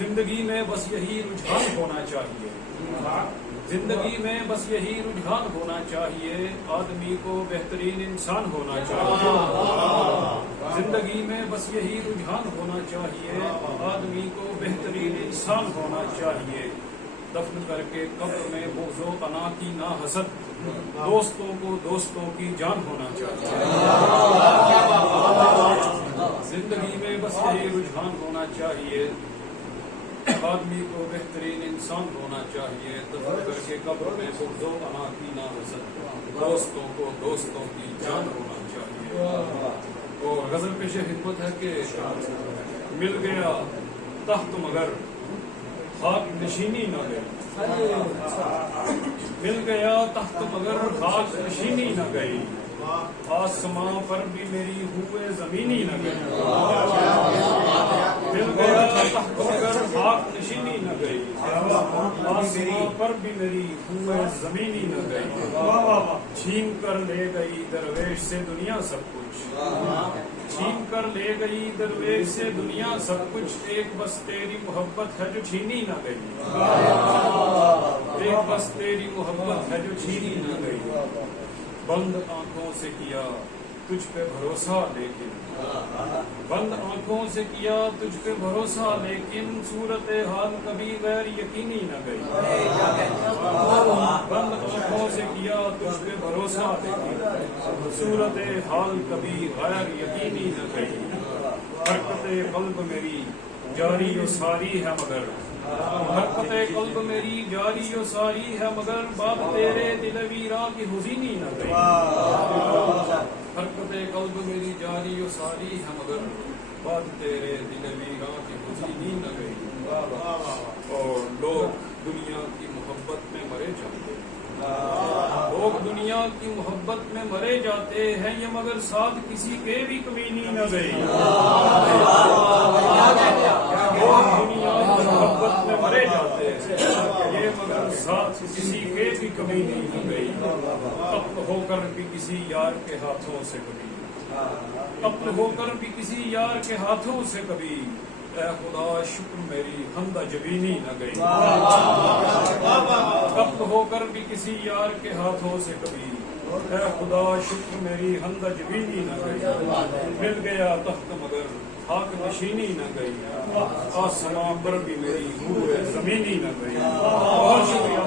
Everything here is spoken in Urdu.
زندگی میں بس یہی رجحان ہونا چاہیے، زندگی میں بس یہی رجحان ہونا چاہیے، آدمی کو بہترین انسان ہونا چاہیے، زندگی میں بس یہی رجحان ہونا چاہیے، آدمی کو بہترین انسان ہونا چاہیے، دفن کر کے قبر میں بغض و انا کی نہ حسد، دوستوں کو دوستوں کی جان ہونا چاہیے، زندگی میں بس یہی رجحان ہونا چاہیے، آدمی کو بہترین انسان ہونا چاہیے، دفن کر کے قبر میں بغض و انا کی نہ حسد، دوستوں کو دوستوں کی جان ہونا چاہیے۔ اور غزل پیش خدمت ہے کہ مل گیا تخت مگر خاک نشینی نہ گئی، مل گیا تخت مگر خاک نشینی نہ گئی، آسماں پر بھی میری ہوئے زمینی نہ گئی، مل گیا تخت مگر خاک نشینی نہ گئی، آسماں پر بھی میری ہوئے زمینی نہ گئی، چھین کر لے گئی درویش سے دنیا سب کچھ، چھین کر لے گئی درویش سے دنیا سب کچھ، ایک بس تیری محبت ہے جو چھینی نہ گئی، ایک بس تیری محبت ہے جو چھینی نہ گئی، بند آنکھوں سے کیا تجھ پہ بھروسہ لیکن، بند آنکھوں سے کیا تجھ پہ بھروسہ لیکن، صورت حال کبھی غیر یقینی نہ گئی، بند آنکھوں سے کیا تجھ پہ بھروسہ لیکن، صورت حال کبھی غیر یقینی نہ گئی، حرکت قلب میری جاری و ساری ہے مگر، حرکت قلب میری جاری و ساری ہے مگر، بات تیرے دل ویراں کی حزینی نہ گئی، حرکت قلب میری جاری و ساری ہے مگر، بات تیرے دل ویراں کی حزینی نہ گئی۔ اور لوگ دنیا کی محبت میں مرے جاتے ہیں، لوگ دنیا کی محبت میں مرے جاتے ہیں، یہ مگر ساتھ کسی کے بھی کمینی نہ گئی، لوگ دنیا کی محبت میں مرے جاتے ہیں، یہ مگر ساتھ کسی کے بھی کمینی نہ گئی، قتل ہو کر بھی کسی یار کے ہاتھوں سے کبھی، قتل ہو کر بھی کسی یار کے ہاتھوں سے کبھی، اے خدا شکر میری ہمدہ جبینی نہ گئی، قتل ہو کر بھی کسی یار کے ہاتھوں سے کبھی، اے خدا شکر میری ہمدہ جبینی نہ گئی، مل گیا تخت مگر خاک نشینی نہ گئی، آسماں پر بھی میری ہوئے زمینی نہ گئی۔ بہت شکریہ۔